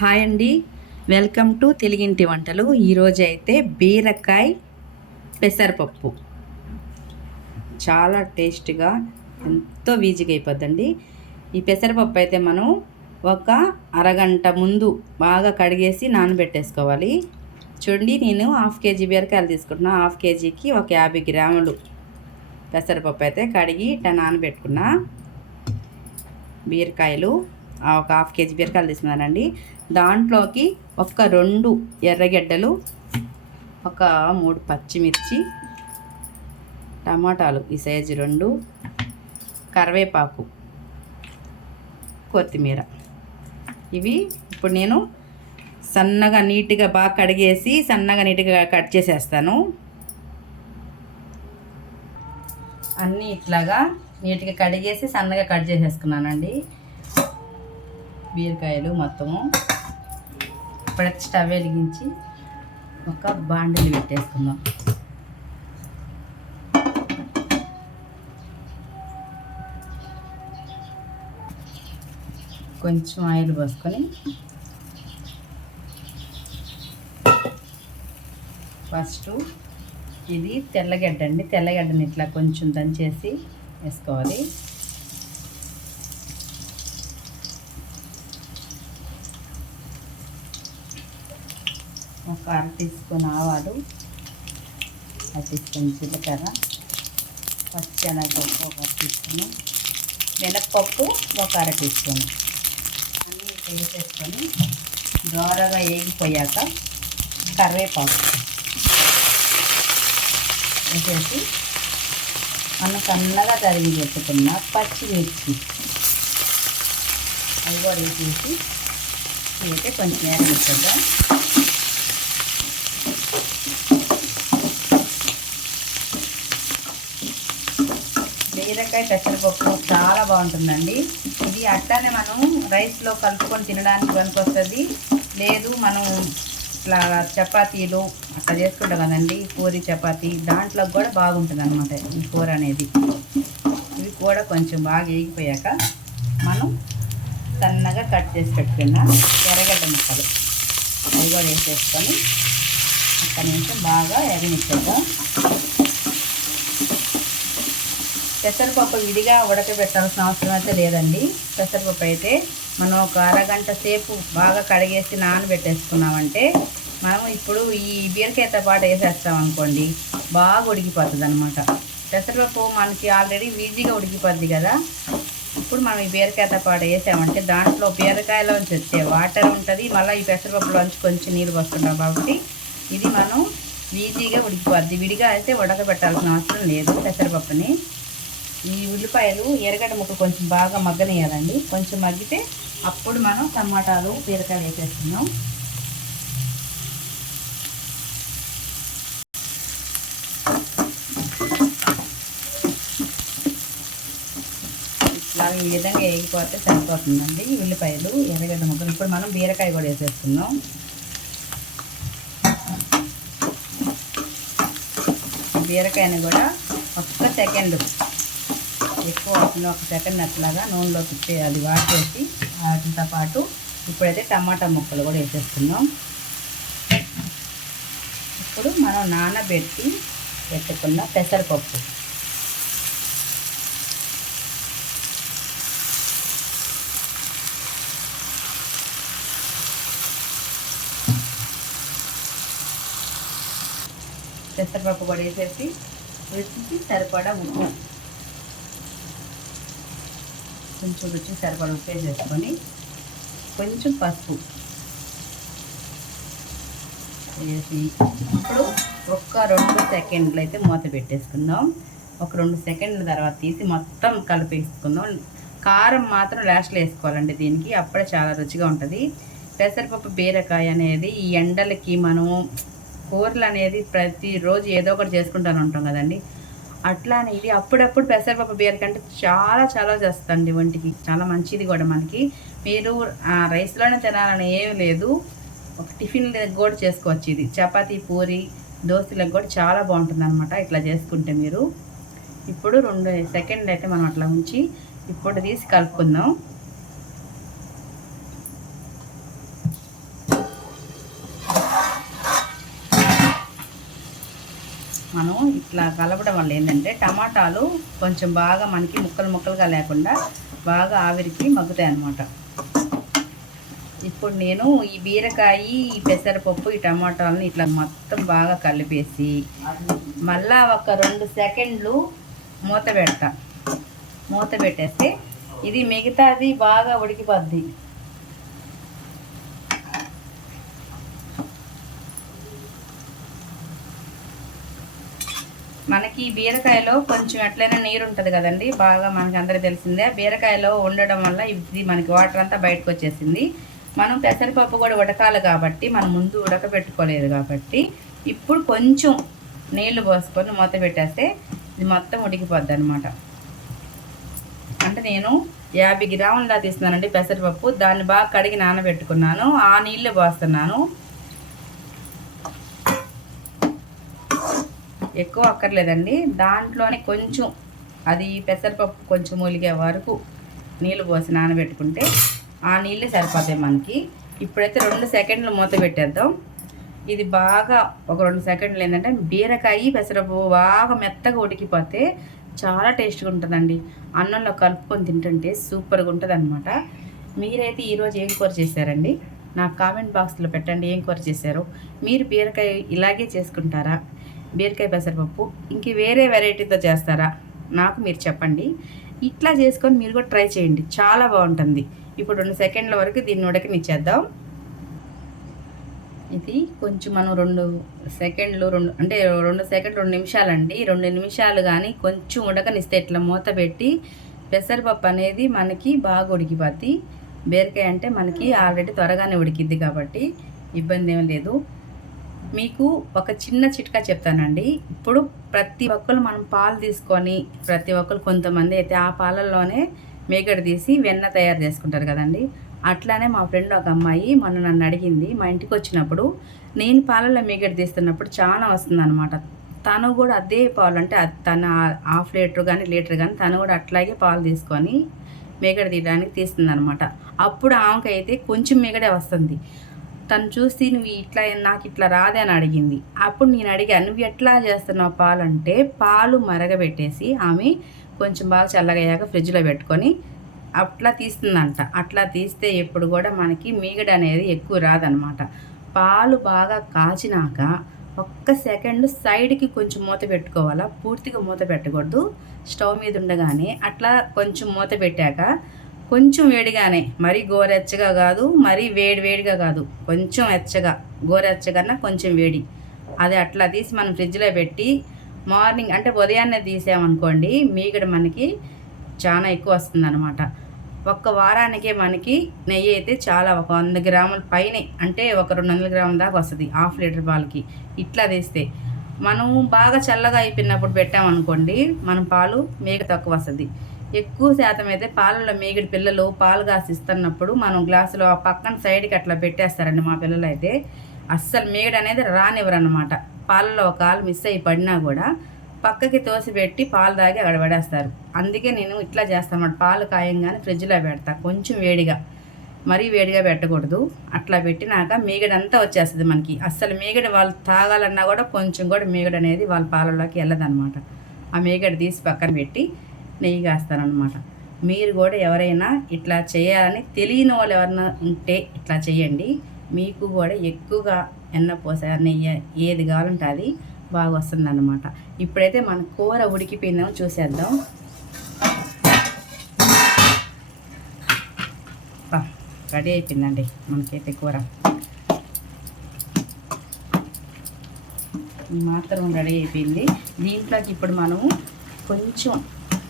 Hi అండి. Welcome to తెలుగింటి వంటలు. ఈరోజు అయితే బీరకాయ పెసరపప్పు. చాలా టేస్ట్గా ఎంతో వీజిగా అయిపోద్దండి ఈ పెసరపప్పు అయితే మనం ఒక అరగంట ముందు బాగా కడిగేసి నానబెట్టేసుకోవాలి. చూడండి నేను హాఫ్ కేజీ బీరకాయలు తీసుకుంటున్నా. హాఫ్ కేజీకి ఒక యాభై గ్రాములు పెసరపప్పు అయితే కడిగి ఇట్లా నానబెట్టుకున్నా. బీరకాయలు ఒక హాఫ్ కేజీ బీరకాయలు తీసుకున్నానండి. దాంట్లోకి ఒక రెండు ఎర్రగడ్డలు ఒక మూడు పచ్చిమిర్చి టమాటాలు ఈ సైజు రెండు కరివేపాకు కొత్తిమీర. ఇవి ఇప్పుడు నేను సన్నగా నీట్గా బాగా కడిగేసి సన్నగా నీట్గా కట్ చేసేస్తాను. అన్నీ ఇట్లాగా నీట్గా కడిగేసి సన్నగా కట్ చేసేసుకున్నానండి. బీరకాయలు మొత్తము. ఇప్పుడైతే స్టవ్ వెలిగించి ఒక బాండిని పెట్టేసుకుందాం. కొంచెం ఆయిల్ పోసుకొని ఫస్ట్ ఇది తెల్లగడ్డ అండి. తెల్లగడ్డని ఇట్లా కొంచెం దంచేసి వేసుకోవాలి. ఒక అర టీ స్పూన్ ఆవాలు అర టీ స్పూన్ జీలకర్ర పచ్చెనగపప్పు ఒక టీ స్పూన్ మినప్పప్పు ఒక అర టీ స్పూన్. అన్నీ వేసేసుకొని దోరగా వేగిపోయాక కరివేపాకు వేసేసి మనం సన్నగా తరిగి పెట్టుకున్న పచ్చిమిర్చి అవి కూడా వేసేసి అయితే కొంచెం వేగనిచ్చేద్దాం బీరకాయ పెసరపప్పు చాలా బాగుంటుందండి. ఇది అట్లానే మనం రైస్లో కలుపుకొని తినడానికి పనికొస్తుంది. లేదు మనం ఇట్లా చపాతీలు అట్లా చేసుకుంటాం కదండి. పూరి చపాతీ దాంట్లో కూడా బాగుంటుంది అనమాట ఈ కూర అనేది. ఇవి కూడా కొంచెం బాగా వేగిపోయాక మనం సన్నగా కట్ చేసి పెట్టుకున్న ఎర్రగడ్డ ముక్కలు అవి కూడా వేసేసుకొని అక్కడ నుంచి బాగా ఎగనిచ్చేద్దాం పెసరపప్పు విడిగా ఉడకబెట్టాల్సిన అవసరం అయితే లేదండి. పెసరపప్పు అయితే మనం ఒక అరగంట సేపు బాగా కడిగేసి నానబెట్టేసుకున్నామంటే మనం ఇప్పుడు ఈ బీరకాయతో పాటు వేసేస్తాం అనుకోండి బాగా ఉడికిపోతుంది అనమాట పెసరపప్పు మనకి ఆల్రెడీ ఈజీగా ఉడికిపోద్ది కదా. ఇప్పుడు మనం ఈ బీరకాయతో పాటు వేసామంటే దాంట్లో బీరకాయలోంచి వచ్చే వాటర్ ఉంటుంది మళ్ళీ ఈ పెసరపప్పులోంచి కొంచెం నీళ్ళు వస్తుంటాం కాబట్టి ఇది మనం ఈజీగా ఉడికిపోద్ది. విడిగా అయితే ఉడకబెట్టాల్సిన అవసరం లేదు పెసరపప్పుని. ఈ ఉల్లిపాయలు ఎర్రగడ్డ ముక్క కొంచెం బాగా మగ్గనేయాలండి కొంచెం మగ్గితే అప్పుడు మనం టమాటాలు బీరకాయ వేసేస్తున్నాం. ఇట్లా ఈ విధంగా వేగిపోతే సరిపోతుందండి ఉల్లిపాయలు ఎర్రగడ్డ ముక్కలు. ఇప్పుడు మనం బీరకాయ కూడా వేసేస్తున్నాం. బీరకాయని కూడా ఒక్క సెకండ్ ఎక్కువ అవుతుంది ఒక సెకండ్ అట్లాగా నూనెలో తిప్పి అది వాటేసి వాటితో పాటు ఇప్పుడైతే టమాటా ముక్కలు కూడా వేసేస్తున్నాం. ఇప్పుడు మనం నానబెట్టి పెట్టుకున్న పెసరపప్పు. పెసరపప్పు కూడా వేసేసి రుచికి సరిపడా ఉప్పు. కొంచెం రుచి సరిపడ ఉప్పు చేసుకొని కొంచెం పసుపు వేసి ఇప్పుడు ఒక్క రెండు సెకండ్లు అయితే మూత పెట్టేసుకుందాం. ఒక రెండు సెకండ్ల తర్వాత తీసి మొత్తం కలిపేసుకుందాం. కారం మాత్రం లాస్ట్లో వేసుకోవాలండి దీనికి అప్పుడే చాలా రుచిగా ఉంటుంది. పెసరపప్పు బీరకాయ అనేది ఈ ఎండలకి మనం కూరలు అనేది ప్రతిరోజు ఏదో ఒకటి చేసుకుంటాను ఉంటాం కదండి. అట్లానే ఇది అప్పుడప్పుడు పెసరపప్పు బియ్యం కంటే చాలా చాలా చేస్తుంది వంటికి చాలా మంచిది కూడా మనకి. మీరు రైస్లోనే తినాలని ఏం లేదు. ఒక టిఫిన్ కూడా చేసుకోవచ్చు ఇది. చపాతీ పూరి దోశలకు కూడా చాలా బాగుంటుంది అనమాట ఇట్లా చేసుకుంటే మీరు. ఇప్పుడు రెండు సెకండ్లు అయితే మనం అట్లా ఉంచి ఇప్పుడు తీసి కలుపుకుందాం మనం ఇట్లా కలపడం వల్ల ఏంటంటే టమాటాలు కొంచెం బాగా మనకి ముక్కలు ముక్కలుగా లేకుండా బాగా ఆవిరికి మగ్గుతాయి అన్నమాట. ఇప్పుడు నేను ఈ బీరకాయ ఈ పెసరపప్పు ఈ టమాటాలను ఇట్లా మొత్తం బాగా కలిపేసి మళ్ళా ఒక రెండు సెకండ్లు మూత పెడతా. మూత పెట్టేస్తే ఇది మిగతాది బాగా ఉడికిపోద్ది. మనకి బీరకాయలో కొంచెం ఎట్లయినా నీరు ఉంటుంది కదండి బాగా మనకి అందరికీ తెలిసిందే. బీరకాయలో ఉండడం వల్ల ఇది మనకి వాటర్ అంతా బయటకు వచ్చేసింది. మనం పెసరపప్పు కూడా ఉడకాలి కాబట్టి మనం ముందు ఉడకబెట్టుకోలేదు కాబట్టి ఇప్పుడు కొంచెం నీళ్ళు పోసుకొని మూత పెట్టేస్తే ఇది మొత్తం ఉడికిపోద్ది అనమాట అంటే నేను యాభై గ్రాముల తీస్తున్నానండి పెసరపప్పు. దాన్ని బాగా కడిగి నానబెట్టుకున్నాను. ఆ నీళ్ళు పోస్తున్నాను. ఎక్కువ అక్కర్లేదండి. దాంట్లోనే కొంచెం అది పెసరపప్పు కొంచెం మూలిగే వరకు నీళ్ళు పోసి నానబెట్టుకుంటే ఆ నీళ్ళు సరిపోతాయి మనకి. ఇప్పుడైతే రెండు సెకండ్లు మూత పెట్టేద్దాం. ఇది బాగా ఒక రెండు సెకండ్లు ఏంటంటే బీరకాయ పెసరపప్పు బాగా మెత్తగా ఉడికిపోతే చాలా టేస్ట్గా ఉంటుందండి. అన్నంలో కలుపుకొని తింటుంటే సూపర్గా ఉంటుంది అనమాట మీరైతే ఈరోజు ఏం కూర చేశారండి? నాకు కామెంట్ బాక్స్లో పెట్టండి ఏం కూర చేశారు. మీరు బీరకాయ ఇలాగే చేసుకుంటారా? బీరకాయ పెసరపప్పు. ఇంక వేరే వెరైటీతో చేస్తారా? నాకు మీరు చెప్పండి. ఇట్లా చేసుకొని మీరు కూడా ట్రై చేయండి. చాలా బాగుంటుంది. ఇప్పుడు రెండు సెకండ్ల వరకు దీన్ని ఉడకనిచ్చేద్దాం. ఇది కొంచెం మనం రెండు సెకండ్లు రెండు అంటే రెండు సెకండ్ రెండు నిమిషాలండి. రెండు నిమిషాలు కానీ కొంచెం ఉడకనిస్తే ఇట్లా మూత పెట్టి పెసరపప్పు అనేది మనకి బాగా ఉడికిపోద్ది. బీరకాయ అంటే మనకి ఆల్రెడీ త్వరగానే ఉడికిద్ది కాబట్టి ఇబ్బంది ఏం లేదు. మీకు ఒక చిన్న చిట్కా చెప్తానండి. ఇప్పుడు ప్రతి ఒక్కరు మనం పాలు తీసుకొని ప్రతి ఒక్కరు కొంతమంది అయితే ఆ పాలల్లోనే మేగడ తీసి వెన్న తయారు చేసుకుంటారు కదండి. అట్లానే మా ఫ్రెండ్ ఒక అమ్మాయి మొన్న నన్ను అడిగింది మా ఇంటికి వచ్చినప్పుడు నేను పాలల్లో మేగడ తీస్తున్నప్పుడు చాలా వస్తుందన్నమాట. తను కూడా అదే పాలు అంటే అది తన హాఫ్ లీటర్ కానీ లీటర్ కానీ తను కూడా అట్లాగే పాలు తీసుకొని మేగడ తీయడానికి తీస్తుంది అనమాట అప్పుడు ఆమెకైతే కొంచెం మేకడే వస్తుంది. తను చూసి నువ్వు ఇట్లా నాకు ఇట్లా రాదే అని అడిగింది. అప్పుడు నేను అడిగాను నువ్వు ఎట్లా చేస్తున్నావు పాలు? అంటే పాలు మరగబెట్టేసి ఆమె కొంచెం బాగా చల్లగయ్యాక ఫ్రిడ్జ్లో పెట్టుకొని అట్లా తీస్తుందంట. అట్లా తీస్తే ఎప్పుడు కూడా మనకి మీగడ అనేది ఎక్కువ రాదనమాట. పాలు బాగా కాచినాక ఒక్క సెకండ్ సైడ్కి కొంచెం మూత పెట్టుకోవాలా? పూర్తిగా మూత పెట్టకూడదు. స్టవ్ మీద ఉండగానే అట్లా కొంచెం మూత పెట్టాక కొంచెం వేడిగానే మరీ గోరెచ్చగా కాదు మరీ వేడి వేడిగా కాదు. కొంచెం ఎచ్చగా గోరెచ్చగన్నా కొంచెం వేడి. అది అట్లా తీసి మనం ఫ్రిడ్జ్లో పెట్టి మార్నింగ్ అంటే ఉదయాన్నే తీసామనుకోండి మీగడ మనకి చాలా ఎక్కువ వస్తుంది అనమాట ఒక్క వారానికే మనకి నెయ్యి అయితే చాలా ఒక వంద గ్రాముల పైనే అంటే ఒక రెండు వందల గ్రాముల దాకా వస్తుంది హాఫ్ లీటర్ పాలకి. ఇట్లా తీస్తే మనం బాగా చల్లగా అయిపోయినప్పుడు పెట్టామనుకోండి మనం పాలు మేక తక్కువ వస్తుంది. ఎక్కువ శాతం అయితే పాలలో మేగిడి పిల్లలు పాలు కాసి ఇస్తున్నప్పుడు మనం గ్లాసులో ఆ పక్కన సైడ్కి అట్లా పెట్టేస్తారండి మా పిల్లలు అయితే అస్సలు మేగిడి అనేది రానివ్వరు అనమాట పాలలో ఒక కాలు మిస్ అయ్యి పడినా కూడా పక్కకి తోసిపెట్టి పాలు తాగి అక్కడ పడేస్తారు. అందుకే నేను ఇట్లా చేస్తాను పాలు కాయంగానే ఫ్రిడ్జ్లో పెడతా. కొంచెం వేడిగా. మరీ వేడిగా పెట్టకూడదు. అట్లా పెట్టినాక మేగడంతా వచ్చేస్తుంది మనకి. అస్సలు మీగడ వాళ్ళు తాగాలన్నా కూడా కొంచెం కూడా మీగడ అనేది వాళ్ళ పాలలోకి వెళ్ళదన్నమాట. ఆ మేగడ తీసి పక్కన పెట్టి నెయ్యి కాస్తానమాట మీరు కూడా ఎవరైనా ఇట్లా చేయాలని తెలియని వాళ్ళు ఎవరైనా ఉంటే ఇట్లా చేయండి. మీకు కూడా ఎక్కువగా ఎన్న పోసా నెయ్యి ఏది కావాలంటే అది బాగా వస్తుంది ఇప్పుడైతే మన కూర ఉడికిపోయిందేమో చూసేద్దాం. రెడీ అయిపోయిందండి మనకైతే కూర. మాత్రం రెడీ అయిపోయింది. దీంట్లోకి ఇప్పుడు మనము కొంచెం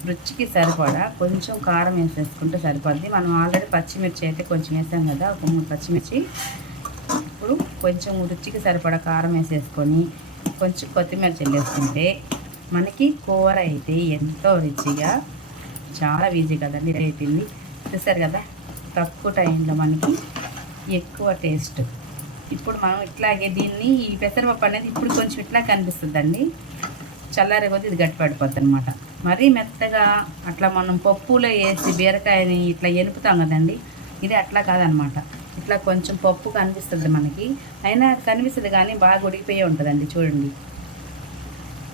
రుచికి సరిపడా కొంచెం కారం వేసేసుకుంటే సరిపడుతుంది మనం ఆల్రెడీ పచ్చిమిర్చి అయితే కొంచెం వేసాం కదా ఒక మూడు పచ్చిమిర్చి. ఇప్పుడు కొంచెం రుచికి సరిపడా కారం వేసేసుకొని కొంచెం కొత్తిమీర చెల్లేసుకుంటే మనకి కూర అయితే ఎంతో రుచిగా చాలా ఈజీ కదండి. అయిపోయింది చూసారు కదా తక్కువ టైంలో మనకి ఎక్కువ టేస్ట్. ఇప్పుడు మనం ఇట్లాగే దీన్ని ఈ పెసరపప్పు అనేది ఇప్పుడు కొంచెం ఇట్లా కనిపిస్తుందండి. చల్లారే కొద్దీ ఇది గట్టిపడిపోతుంది అనమాట మరీ మెత్తగా అట్లా మనం పప్పులో వేసి బీరకాయని ఇట్లా ఎనుపుతాం కదండి. ఇది అట్లా కాదనమాట. ఇట్లా కొంచెం పప్పు కనిపిస్తుంది మనకి. అయినా కనిపిస్తుంది కానీ బాగా ఉడికిపోయే ఉంటుందండి చూడండి.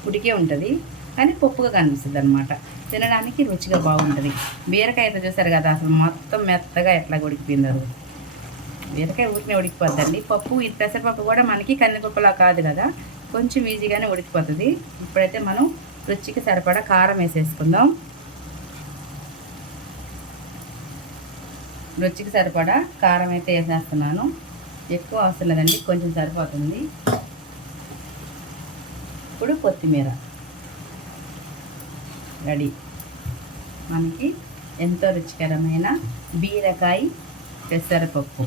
ఉడికే ఉంటుంది. కానీ పప్పుగా కనిపిస్తుంది అనమాట తినడానికి రుచిగా బాగుంటుంది. బీరకాయ అయితే చూసారు కదా అసలు మొత్తం మెత్తగా ఎట్లా ఉడికిపోయింది. బీరకాయ ఊరికే ఉడికిపోద్దండి. పప్పు ఈ పెసరపప్పు కూడా మనకి కందిపప్పులా కాదు కదా. కొంచెం ఈజీగానే ఉడికిపోతుంది. ఇప్పుడైతే మనం రుచికి సరిపడా కారం వేసేసుకుందాం. రుచికి సరిపడా కారం అయితే వేసేస్తున్నాను. ఎక్కువ అవసరం లేదండి కొంచెం సరిపోతుంది. ఇప్పుడు కొత్తిమీర. రెడీ. మనకి ఎంతో రుచికరమైన బీరకాయ పెసరపప్పు.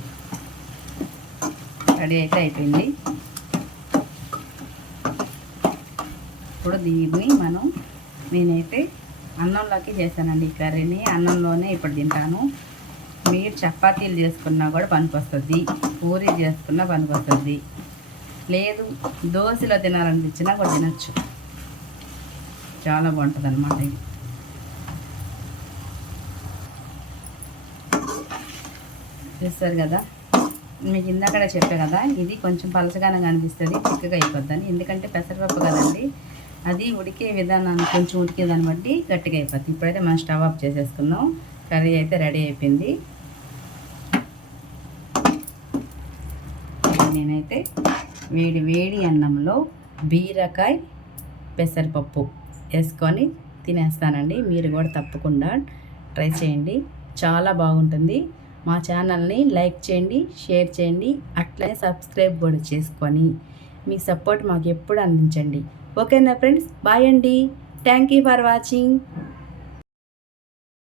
రెడీ అయితే అయిపోయింది. ఇప్పుడు దీన్ని మనం నేనైతే అన్నంలోకి చేశానండి. ఈ కర్రీని అన్నంలోనే ఇప్పుడు తింటాను. మీరు చపాతీలు చేసుకున్నా కూడా పనికొస్తుంది. పూరి చేసుకున్నా పనికొస్తుంది. లేదు దోశలో తినాలనిపించినా కూడా తినచ్చు. చాలా బాగుంటుంది అనమాట ఇది. చూస్తారు కదా? మీకు ఇందాకడే చెప్పే కదా ఇది కొంచెం పలసగానే కనిపిస్తుంది చిక్కగా అయిపోద్దని. ఎందుకంటే పెసరపప్పు కదండి. అది ఉడికే విధానాన్ని కొంచెం ఉడికేదాన్ని బట్టి గట్టిగా అయిపోద్ది. ఇప్పుడైతే మనం స్టవ్ ఆఫ్ చేసేసుకుందాం. కర్రీ అయితే రెడీ అయిపోయింది. నేనైతే వేడి వేడి అన్నంలో బీరకాయ పెసరపప్పు వేసుకొని తినేస్తానండి. మీరు కూడా తప్పకుండా ట్రై చేయండి. చాలా బాగుంటుంది. మా ఛానల్ని లైక్ చేయండి షేర్ చేయండి. అట్లనే సబ్స్క్రైబ్ కూడా చేసుకొని మీ సపోర్ట్ మాకు ఎప్పుడు అందించండి. ఓకేనా ఫ్రెండ్స్? బాయ్ అండి. Thank you for watching.